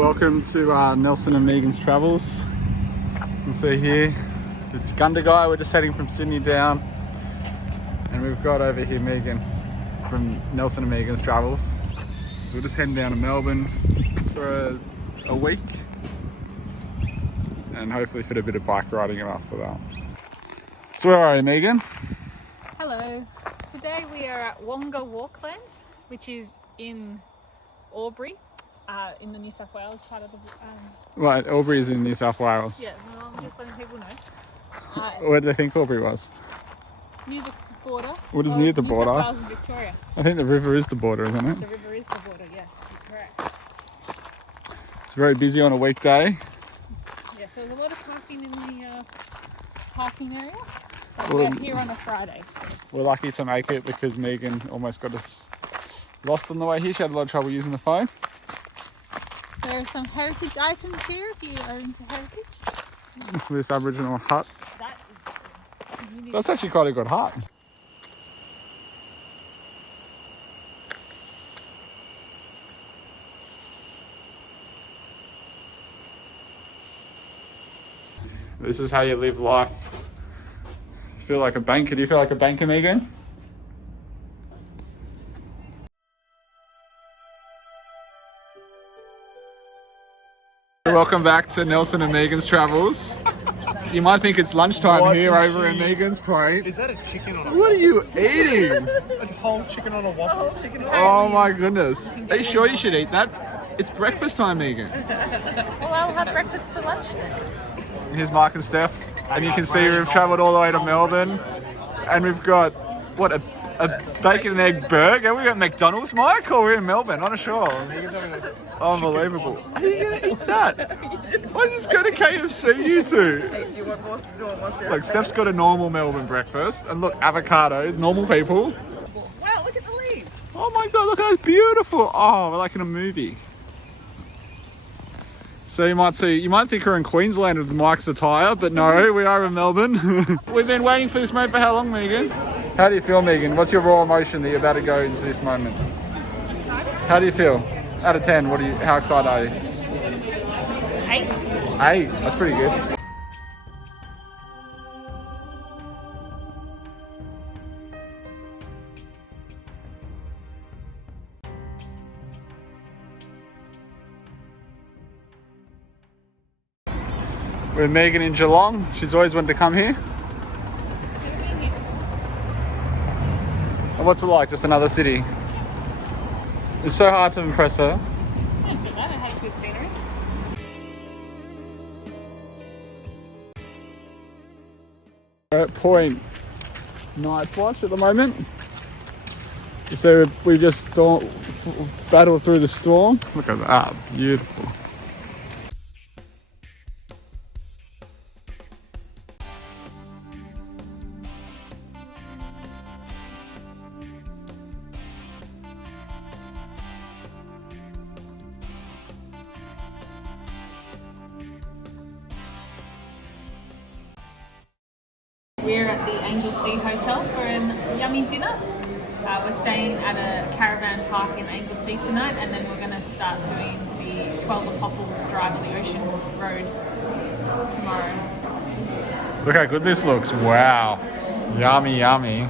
Welcome to Nelson and Megan's Travels. You can see here the Gunda guy. We're just heading from Sydney down, and we've got over here Megan from Nelson and Megan's Travels. So we're just heading down to Melbourne for a week, and hopefully fit a bit of bike riding in after that. So where are you, Megan? Hello. Today we are at Wonga Wetlands, which is in Albury, in the New South Wales part of the... Right, Albury is in New South Wales. Yeah, well, I'm just letting people know. Where do they think Albury was? Near the border. What is near the border? New South Wales and Victoria. I think the river is the border, isn't it? The river is the border, yes, you're correct. It's very busy on a weekday. Yeah, so there's a lot of parking in the parking area. But we're here on a Friday. So. We're lucky to make it because Megan almost got us lost on the way here. She had a lot of trouble using the phone. There are some heritage items here if you are into heritage. This Aboriginal hut. That is That's actually quite a good hut. This is how you live life. You feel like a banker. Do you feel like a banker, Megan? Welcome back to Nelson and Megan's Travels. You might think it's lunchtime here over in Megan's Point. Is that a chicken on a What are you eating? A whole chicken on a waffle? Oh my goodness. Are you sure you should eat that? It's breakfast time, Megan. Well, I'll have breakfast for lunch then. Here's Mark and Steph, and you can see we've travelled all the way to Melbourne, and we've got, what, a bacon and egg burger? We got McDonald's, Mike, or we're in Melbourne? Not sure. Unbelievable. Are you going to eat that? Why don't you just go to KFC, you two? Hey, do you want more cereal? Look, Steph's got a normal Melbourne breakfast, and look, avocado, normal people. Wow, look at the leaves. Oh my God, look how beautiful. Oh, we're like in a movie. So you might think we're in Queensland with Mike's attire, but no, we are in Melbourne. We've been waiting for this moment for how long, Megan? How do you feel, Megan? What's your raw emotion that you're about to go into this moment? Excited? How do you feel? Out of 10, how excited are you? 8. 8, that's pretty good. We're with Megan in Geelong. She's always wanted to come here. And what's it like? Just another city? It's so hard to impress her. I said that. I had good scenery. We're at Point Night Watch at the moment. So we've just battled through the storm. Look at that, beautiful. We're at the Angelsea Hotel for a yummy dinner. We're staying at a caravan park in Anglesea tonight, and then we're going to start doing the 12 Apostles Drive on the Ocean Road tomorrow. Look how good this looks. Wow. Yummy, yummy.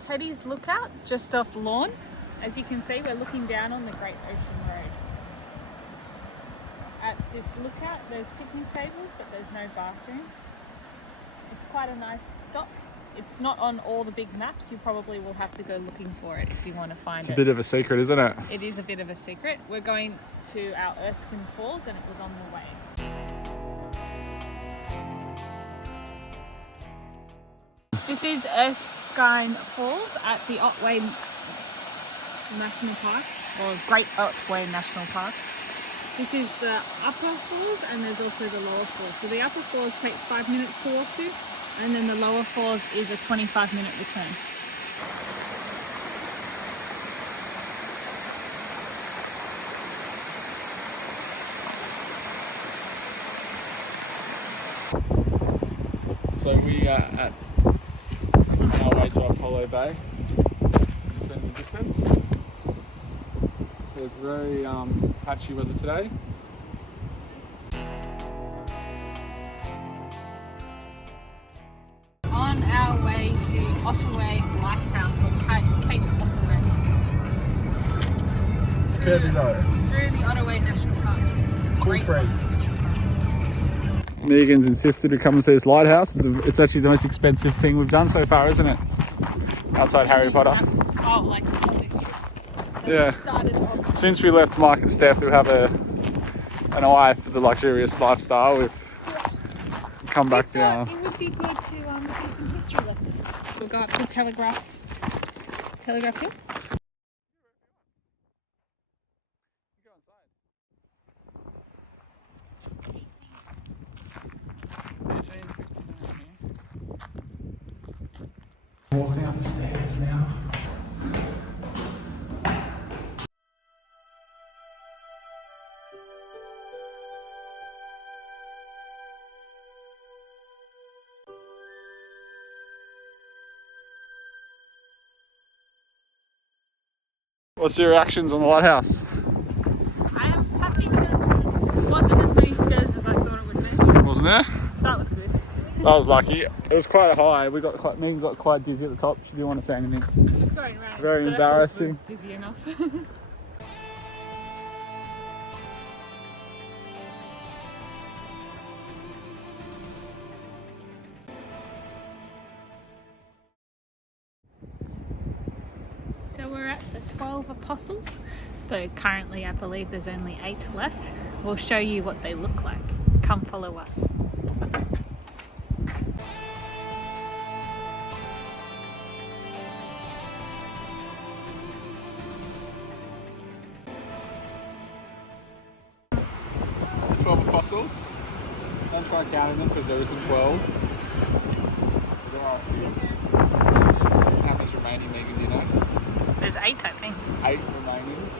Teddy's Lookout, just off Lawn. As you can see, we're looking down on the Great Ocean Road. At this lookout, there's picnic tables, but there's no bathrooms. It's quite a nice stop. It's not on all the big maps. You probably will have to go looking for it if you want to find it. It's a bit of a secret, isn't it? It is a bit of a secret. We're going to our Erskine Falls, and it was on the way. This is Erskine Falls at the Otway National Park, or Great Otway National Park. This is the upper falls, and there's also the lower falls. So the upper falls takes 5 minutes to walk to, and then the lower falls is a 25-minute return. So we are on our way to Apollo Bay. It's in the distance. So it's very patchy weather today. On our way to Otway Lighthouse or Cape Otway. Curvy road. Through the Otway National Park. Cool Great trees. Megan's insisted to come and see this lighthouse. It's actually the most expensive thing we've done so far, isn't it? Outside Harry Potter. Oh, like on this trip. Yeah. Started off. Since we left Mike and Steph, who have an eye for the luxurious lifestyle, we've come back down. It would be good to do some history lessons. So we'll go up to Telegraph Hill. Walking up the stairs now. What's your reactions on the lighthouse? I am happy that it wasn't as many stairs as I thought it would be. Wasn't there? So that was good. I was lucky. It was quite high. Megan got quite dizzy at the top. She didn't want to say anything. Just going around Very in circles embarrassing. was dizzy enough. So we're at the 12 Apostles, though currently I believe there's only 8 left. We'll show you what they look like. Come follow us. The 12 apostles. Don't try counting them because there isn't 12. There are a few. How many's remaining, Megan, do you know? There's 8, I think. 8 remaining.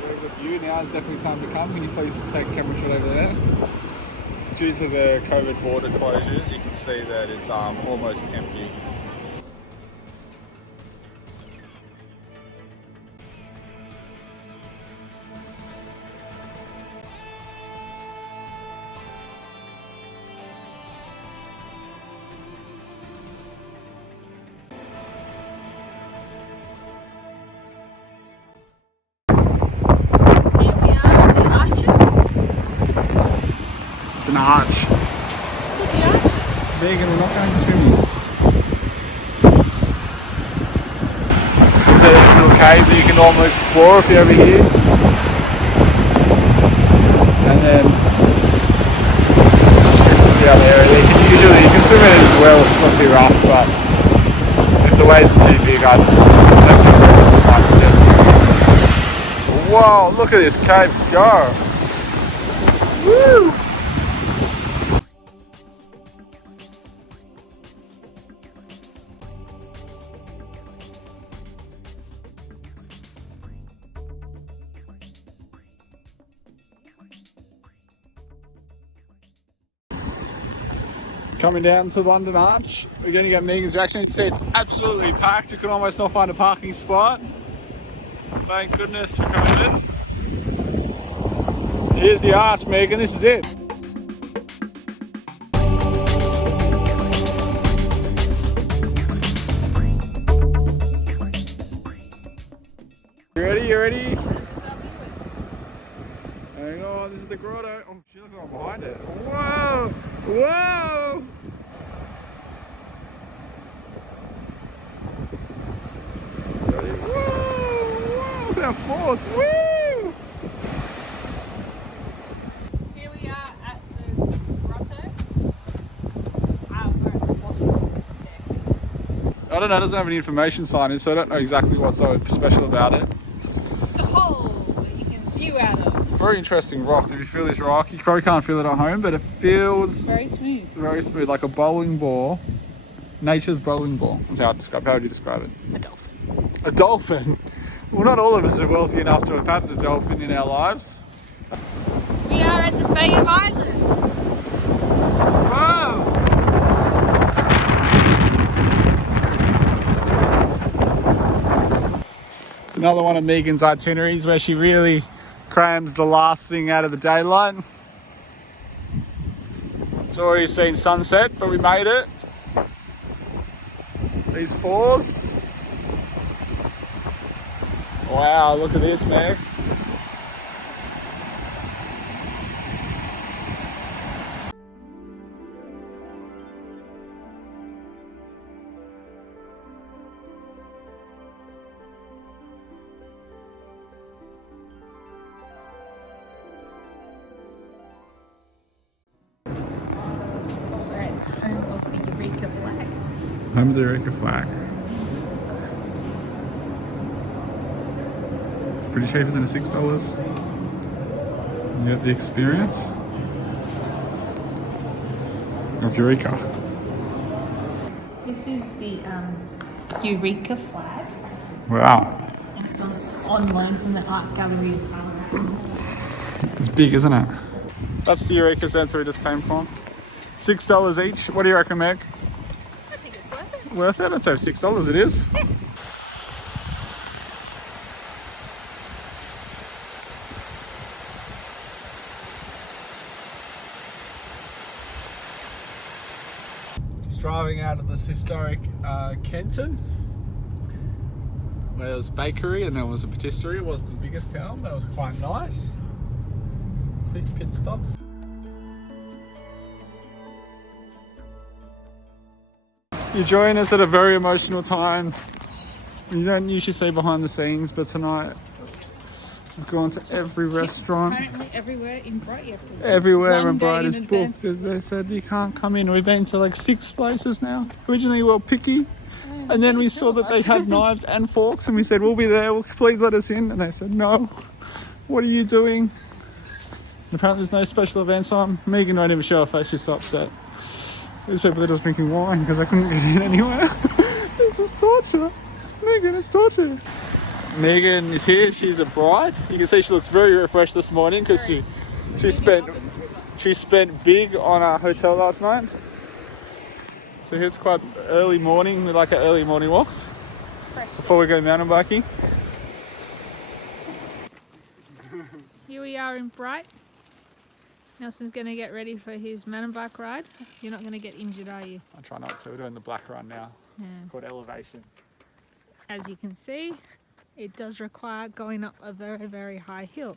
Very good view. Now is definitely time to come. Can you please take a camera shot over there? Due to the COVID border closures, you can see that it's almost empty. Here we are at the arches. It's an arch. Look at the arch. Megan, we're not going swimming. It's a little cave that you can normally explore if you're over here. And then this is the other area. You can swim in it as well if it's not too rough, but if the waves are too big, I'd less suggest it. Wow, look at this cave go! Woo! Coming down to London Arch, we're going to get Megan's reaction. It said it's absolutely packed. You could almost not find a parking spot. Thank goodness for coming in. Here's the arch, Megan. This is it. You ready? You ready? Hang on, this is the grotto. Oh, she looks right behind it. Whoa! Whoa! Ready? Whoa! Whoa! That force! Woo! Here we are at the grotto. We're at the bottom of the staircase. I don't know, it doesn't have any information signage, so I don't know exactly what's so special about it. It's a hole that you can view out of. Very interesting rock. If you feel this rock, you probably can't feel it at home, but it feels Very smooth. very smooth, like a bowling ball. Nature's bowling ball is how would you describe it? A dolphin. A dolphin? Well, not all of us are wealthy enough to have had a dolphin in our lives. We are at the Bay of Island. Whoa! It's another one of Megan's itineraries where she really crams the last thing out of the daylight. It's already seen sunset, but we made it. These falls. Wow, look at this, Meg. Home of the Eureka flag. Home of the Eureka flag. Pretty cheap, isn't it? $6. You get the experience of Eureka. This is the Eureka flag. Wow. And it's on loan from the art gallery in Harbour. It's big, isn't it? That's the Eureka Centre we just came from. $6 each. What do you reckon, Meg? I think it's worth it. Worth it? I'd say $6 it is. Just driving out of this historic Kenton, where there was a bakery and there was a patisserie. It wasn't the biggest town, but it was quite nice. Quick pit stop. You join us at a very emotional time. You don't usually see behind the scenes, but tonight we've gone to every restaurant. Apparently everywhere in Bright you have to Everywhere one in Bright day is in booked. advance. They said you can't come in. We've been to like 6 places now. Originally we were picky. And then we saw that they had knives and forks and we said, we'll be there, well, please let us in. And they said, no, what are you doing? And apparently there's no special events on. Megan won't even show her face, she's so upset. These people are just drinking wine because I couldn't get in anywhere. This is torture. Megan, it's torture. Megan is here, she's a bride. You can see she looks very refreshed this morning because she spent big on our hotel last night. So here's quite early morning, we like our early morning walks before we go mountain biking. Here we are in Bright. Nelson's going to get ready for his mountain bike ride. You're not going to get injured, are you? I try not to. We're doing the black run now, called Elevation. As you can see, it does require going up a very, very high hill.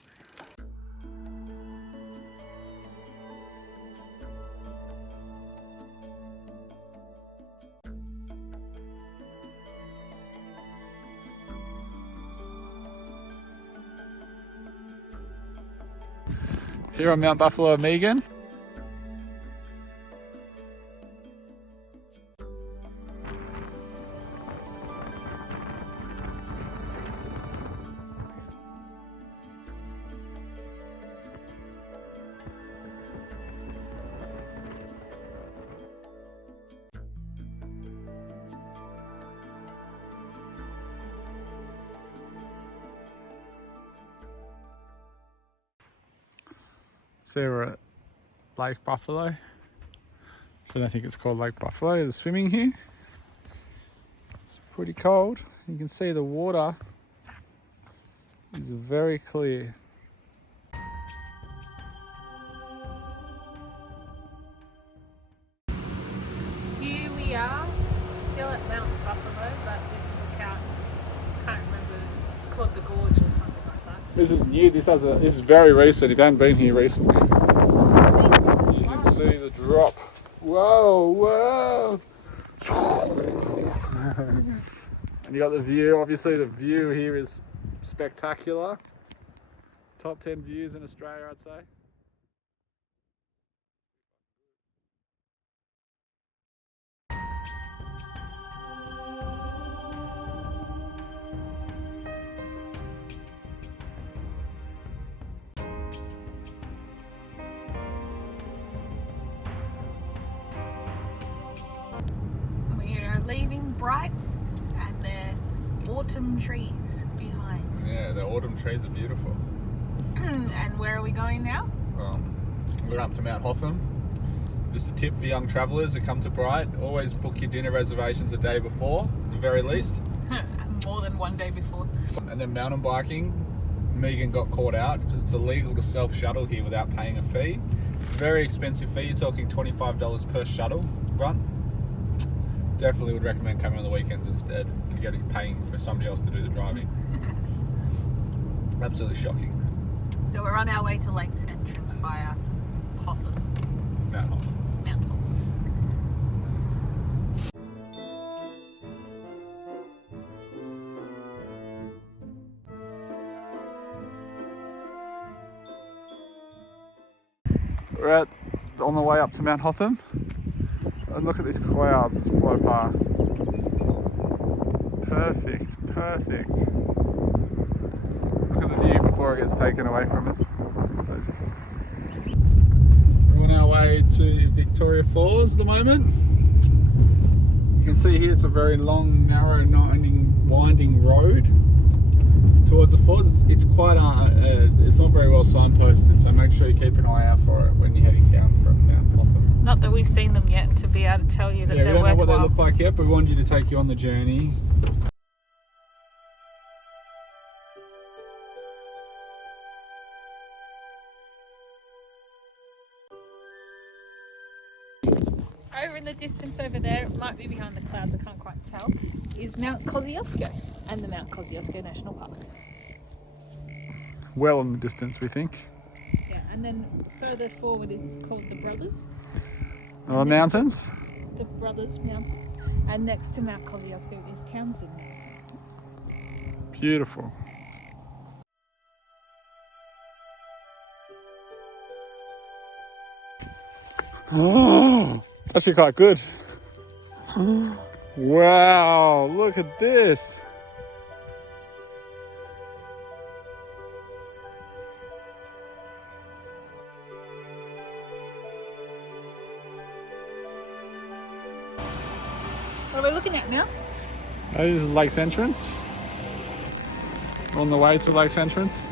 Here on Mount Buffalo, Megan. So we're at Lake Buffalo. I don't think it's called Lake Buffalo. There's swimming here. It's pretty cold. You can see the water is very clear. Here we are, still at Mount Buffalo, but this lookout, can't remember, it's called the Gorge or something like that. This is new. This is very recent. If you haven't been here recently, you can see the drop. Whoa, whoa! And you got the view. Obviously, the view here is spectacular. Top 10 views in Australia, I'd say. We are leaving Bright and the autumn trees behind. Yeah, the autumn trees are beautiful. And where are we going now? We're up to Mount Hotham. Just a tip for young travellers who come to Bright, always book your dinner reservations a day before, at the very least. More than one day before. And then mountain biking, Megan got caught out because it's illegal to self-shuttle here without paying a fee. Very expensive fee, you're talking $25 per shuttle run. Definitely would recommend coming on the weekends instead and getting paying for somebody else to do the driving. Absolutely shocking. So we're on our way to Lake's entrance via Hotham. Mount Hotham. Mount Hotham. We're on the way up to Mount Hotham. And look at these clouds that flow past. Perfect, perfect. Look at the view before it gets taken away from us. We're on our way to Victoria Falls at the moment. You can see here it's a very long, narrow, winding road towards the falls. It's quite it's not very well signposted, so make sure you keep an eye out for it when you're heading down from Mount Hotham. Not that we've seen them yet to be able to tell you that Yeah, we they're don't know worthwhile. what they look like yet, but we wanted you to take you on the journey. Over in the distance over there, it might be behind the clouds, I can't quite tell, is Mount Kosciuszko and the Mount Kosciuszko National Park. Well in the distance, we think. Yeah, and then further forward is called the Brothers. The mountains. The Brothers Mountains. And next to Mount Kosciuszko is Townsend Mountain. Beautiful. Oh, it's actually quite good. Wow, look at this. What are we looking at now? That is Lake's entrance. On the way to Lake's entrance.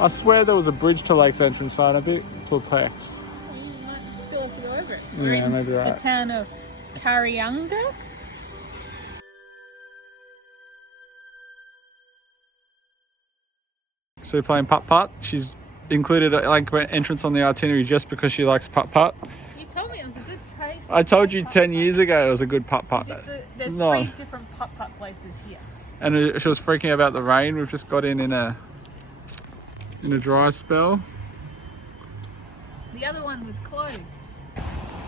I swear there was a bridge to Lake's entrance, so I'm a bit perplexed. You might still have to go over it. Yeah, We're in maybe right. the town of Karianga. So playing putt-putt. She's included a Lake entrance on the itinerary just because she likes putt-putt. You told me it was a good place. I told you 10 years ago it was a good putt-putt. There's No. 3 different putt-putt places here. And she was freaking out about the rain. We've just got in a dry spell. The other one was closed.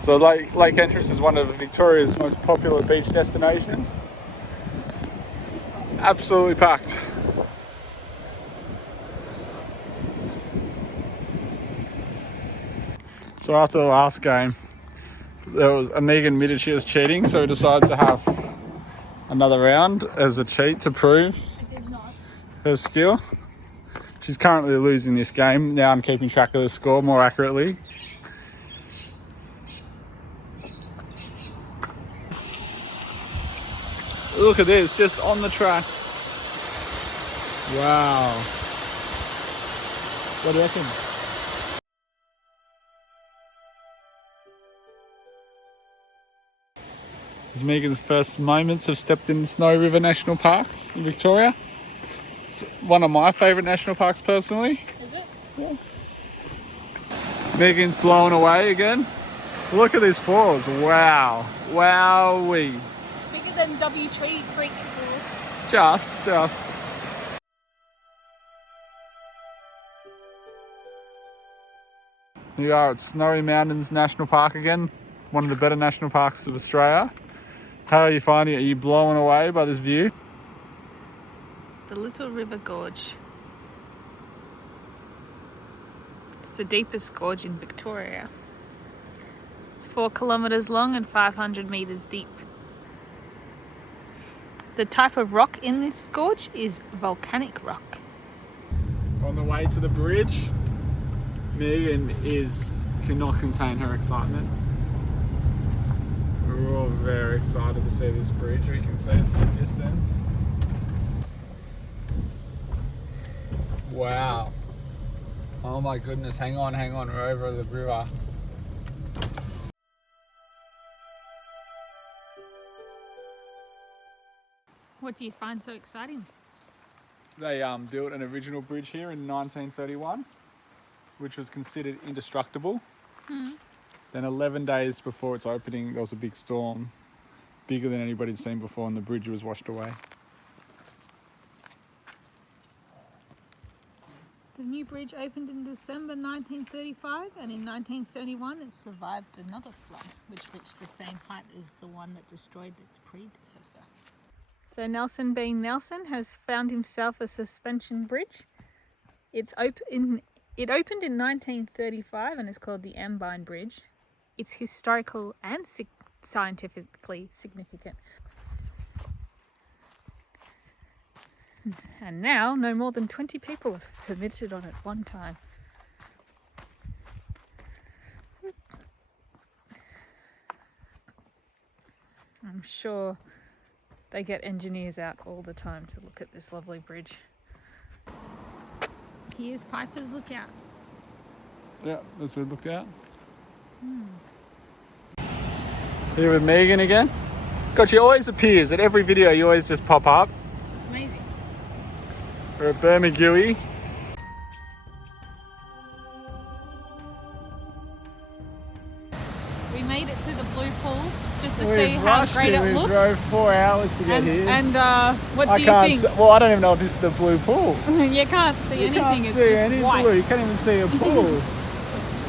So Lake Entrance is one of Victoria's most popular beach destinations. Absolutely packed. So after the last game, Megan admitted she was cheating, so we decided to have another round as a cheat to prove I did not. her skill. She's currently losing this game. Now I'm keeping track of the score more accurately. Look at this, just on the track. Wow. What do you reckon? As Megan's first moments have stepped in Snowy River National Park in Victoria. It's one of my favourite national parks personally. Is it? Yeah. Megan's blown away again. Look at these falls. Wow. Wowee. Bigger than W Tree Creek Falls. Just. We are at Snowy Mountains National Park again. One of the better national parks of Australia. How are you finding it? Are you blown away by this view? The Little River Gorge. It's the deepest gorge in Victoria. It's 4 kilometres long and 500 metres deep. The type of rock in this gorge is volcanic rock. On the way to the bridge, Megan cannot contain her excitement. We're all very excited to see this bridge. We can see it from a distance. Wow. Oh my goodness, hang on, we're over the river. What do you find so exciting? They built an original bridge here in 1931, which was considered indestructible. Then 11 days before its opening, there was a big storm, bigger than anybody'd seen before, and the bridge was washed away. The new bridge opened in December 1935, and in 1971 it survived another flood, which reached the same height as the one that destroyed its predecessor. So Nelson, being Nelson, has found himself a suspension bridge. It opened in 1935 and is called the Ambine Bridge. It's historical and scientifically significant. And now, no more than 20 people are permitted on it one time. I'm sure they get engineers out all the time to look at this lovely bridge. Here's Piper's Lookout. Yeah, that's where we looked out. Here with Megan again. God, she always appears at every video. You always just pop up. It's amazing. We're at Bermagui. We made it to the blue pool just to see how great it looks. We drove 4 hours to get here. And what do you think? Well, I don't even know if this is the blue pool. You can't see anything. Can't it's see just any white. blue. You can't even see a pool.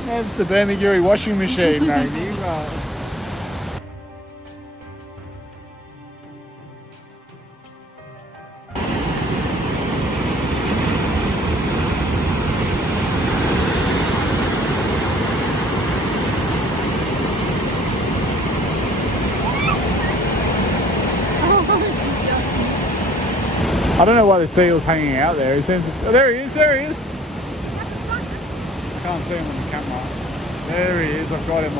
That's the Bermagui washing machine, maybe. I don't know why the seal's hanging out there. He seems to, oh, there he is, there he is. I can't see him on the camera. There he is, I've got him.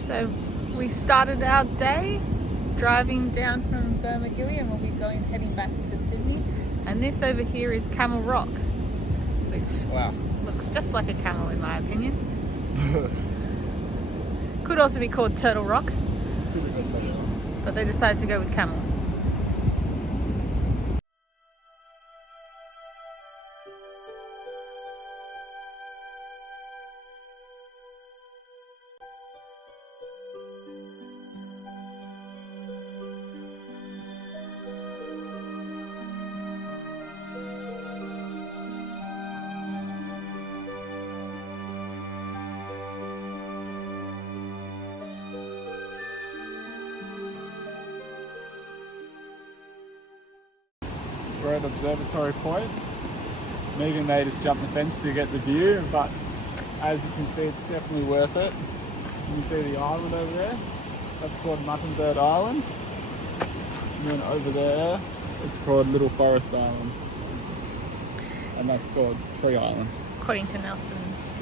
So we started our day driving down from Bermagui, and we'll be heading back to Sydney. And this over here is Camel Rock, which looks just like a camel in my opinion. Could also be called Turtle Rock, but they decided to go with camel. We're at Observatory Point. Megan made us jump the fence to get the view, but as you can see, it's definitely worth it. You can see the island over there. That's called Muttonbird Island. And then over there, it's called Little Forest Island. And that's called Tree Island. According to Nelson's